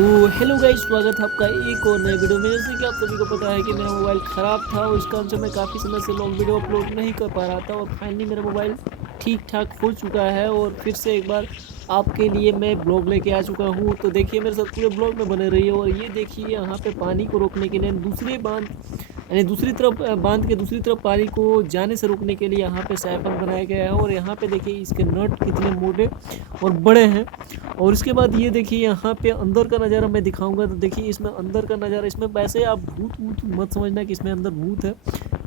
तो hello guys, स्वागत है आपका एक और नए वीडियो में। जैसे कि आप सभी को पता है कि मेरा मोबाइल ख़राब था और इस कारण से मैं काफ़ी समय से लॉन्ग वीडियो अपलोड नहीं कर पा रहा था, और फाइनली मेरा मोबाइल ठीक ठाक हो चुका है और फिर से एक बार आपके लिए मैं ब्लॉग लेके आ चुका हूँ। तो देखिए, मेरे साथ पूरे ब्लॉग में बने रहिए। और ये देखिए, यहाँ पे पानी को रोकने के लिए दूसरे बांध यानी दूसरी तरफ बांध के दूसरी तरफ पानी को जाने से रोकने के लिए यहाँ पे साइफन बनाया गया है। और यहाँ पे देखिए इसके नट कितने मोटे और बड़े हैं। और इसके बाद ये देखिए यहाँ पे अंदर का नज़ारा मैं दिखाऊंगा। तो देखिए इसमें अंदर का नज़ारा, इसमें वैसे आप भूत वूत मत समझना कि इसमें अंदर भूत है।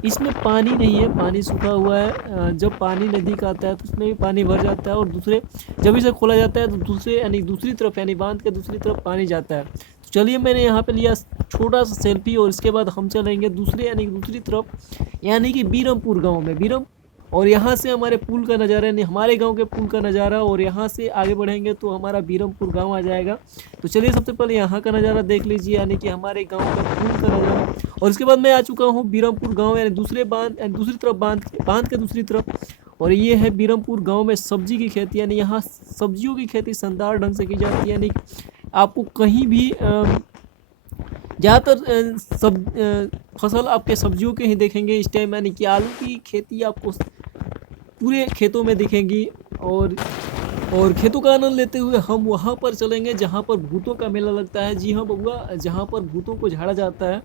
इसमें पानी नहीं है, पानी सूखा हुआ है। जब पानी नदी का आता है तो उसमें भी पानी भर जाता है, और दूसरे जब इसे खोला जाता है तो दूसरे यानी दूसरी तरफ यानी बांध के दूसरी तरफ पानी जाता है। तो चलिए, मैंने यहाँ पे लिया छोटा सा सेल्फी, और इसके बाद हम चलेंगे दूसरे यानी दूसरी तरफ, यानी कि बीरमपुर गाँव में बीरम। और यहाँ से हमारे पुल का नज़ारा यानी हमारे गांव के पुल का नज़ारा, और यहाँ से आगे बढ़ेंगे तो हमारा बीरमपुर गांव आ जाएगा। तो चलिए, सबसे पहले यहाँ का नज़ारा देख लीजिए, यानी कि हमारे गांव का पुल का नज़ारा। और इसके बाद मैं आ चुका हूँ बीरमपुर गांव, यानी दूसरे बांध यानी दूसरी तरफ बांध के दूसरी तरफ। और ये है बीरमपुर गांव में सब्जी की खेती, यानी यहाँ सब्जियों की खेती शानदार ढंग से की जाती है। यानी आपको कहीं भी ज़्यादातर फसल आपके सब्जियों के ही देखेंगे इस टाइम, यानी कि आलू की खेती आपको पूरे खेतों में दिखेंगी। और खेतों का आनंद लेते हुए हम वहाँ पर चलेंगे जहाँ पर भूतों का मेला लगता है। जी हाँ बबुआ, जहाँ पर भूतों को झाड़ा जाता है।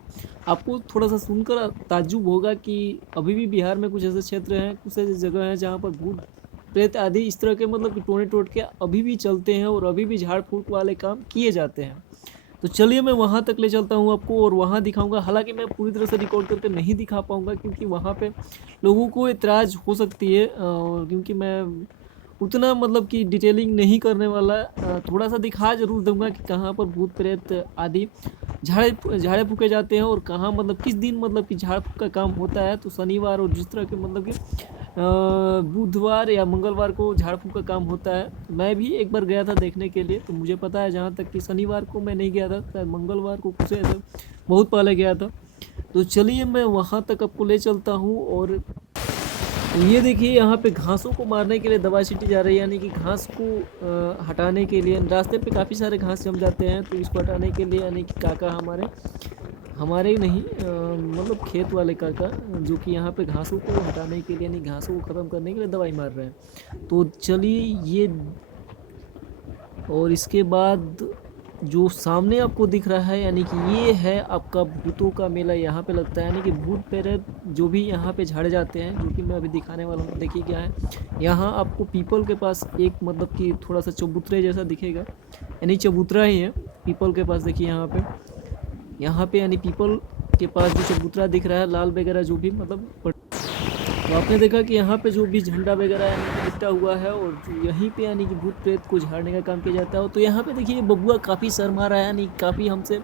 आपको थोड़ा सा सुनकर ताज्जुब होगा कि अभी भी बिहार में कुछ ऐसे क्षेत्र हैं, कुछ ऐसी जगह हैं जहाँ पर भूत प्रेत आदि इस तरह के मतलब कि टोने टोट के अभी भी चलते हैं, और अभी भी झाड़ फूक वाले काम किए जाते हैं। तो चलिए, मैं वहाँ तक ले चलता हूँ आपको और वहाँ दिखाऊंगा। हालांकि मैं पूरी तरह से रिकॉर्ड करके नहीं दिखा पाऊँगा, क्योंकि वहाँ पे लोगों को एतराज़ हो सकती है, और क्योंकि मैं उतना मतलब कि डिटेलिंग नहीं करने वाला। थोड़ा सा दिखा जरूर दूंगा कि कहाँ पर भूत प्रेत आदि झाड़े फूके जाते हैं, और कहाँ मतलब किस दिन मतलब कि झाड़ फूक का काम होता है। तो शनिवार और जिस तरह के मतलब कि बुधवार या मंगलवार को झाड़ फूक का काम होता है। मैं भी एक बार गया था देखने के लिए, तो मुझे पता है। जहाँ तक कि शनिवार को मैं नहीं गया था, शायद मंगलवार को कुछ ऐसा बहुत पहले गया था। तो चलिए, मैं वहाँ तक आपको ले चलता हूँ। और ये देखिए, यहाँ पे घासों को मारने के लिए दवा छीटी जा रही है, यानी कि घास को हटाने के लिए। रास्ते पे काफ़ी सारे घास जम जाते हैं, तो इसको हटाने के लिए यानी कि काका हमारे हमारे ही नहीं मतलब खेत वाले काका, जो कि यहाँ पे घासों को हटाने के लिए यानी घासों को ख़त्म करने के लिए दवाई मार रहे हैं। तो चलिए ये, और इसके बाद जो सामने आपको दिख रहा है, यानी कि ये है आपका भूतों का मेला यहाँ पे लगता है। यानी कि भूत प्रेत जो भी यहाँ पे झाड़े जाते हैं, जो कि मैं अभी दिखाने वाला हूँ। देखिए क्या है, यहाँ आपको पीपल के पास एक मतलब कि थोड़ा सा चबूतरे जैसा दिखेगा, यानी चबूतरा ही है पीपल के पास। देखिए यहाँ पे यानी पीपल के पास जो चबूतरा दिख रहा है, लाल वगैरह जो भी मतलब। तो आपने देखा कि यहाँ पे जो भी झंडा वगैरह यानी लिपटा हुआ है, और जो यहीं पे यानी कि भूत प्रेत को झाड़ने का काम किया जाता है। तो यहाँ पे देखिए बबुआ काफ़ी शर्मा रहा है, यानी काफ़ी हमसे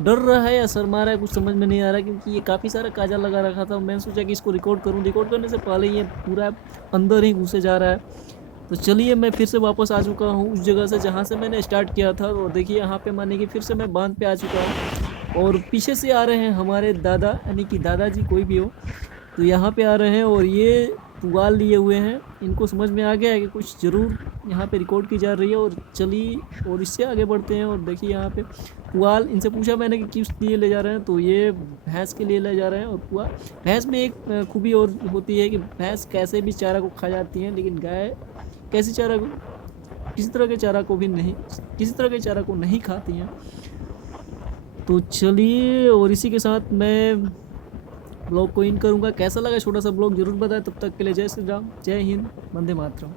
डर रहा है या शर्मा रहा है, कुछ समझ में नहीं आ रहा, क्योंकि ये काफ़ी सारा काजल लगा रखा था। मैंने सोचा कि इसको रिकॉर्ड करूँ, रिकॉर्ड करने से पहले ये पूरा अंदर ही घुसे जा रहा है। तो चलिए, मैं फिर से वापस आ चुका हूँ उस जगह से जहाँ से मैंने स्टार्ट किया था। और देखिए यहाँ पे माने कि फिर से मैं बांध पे आ चुका हूँ, और पीछे से आ रहे हैं हमारे दादा, यानी कि दादाजी कोई भी हो, तो यहाँ पे आ रहे हैं। और ये पुआल लिए हुए हैं, इनको समझ में आ गया है कि कुछ ज़रूर यहाँ पे रिकॉर्ड की जा रही है। और चलिए, और इससे आगे बढ़ते हैं। और देखिए यहाँ पे पुआल, इनसे पूछा मैंने कि किस लिए ले जा रहे हैं, तो ये भैंस के लिए ले जा रहे हैं। और पुआल भैंस में एक खूबी और होती है कि भैंस कैसे भी चारा को खा जाती हैं, लेकिन गाय कैसी चारा को किसी तरह के चारा को भी नहीं किसी तरह के चारा को नहीं खाती हैं। तो चलिए, और इसी के साथ मैं ब्लॉग को इन करूँगा। कैसा लगा छोटा सा ब्लॉग जरूर बताएं। तब तक के लिए जय श्री राम, जय हिंद, वंदे मातरम।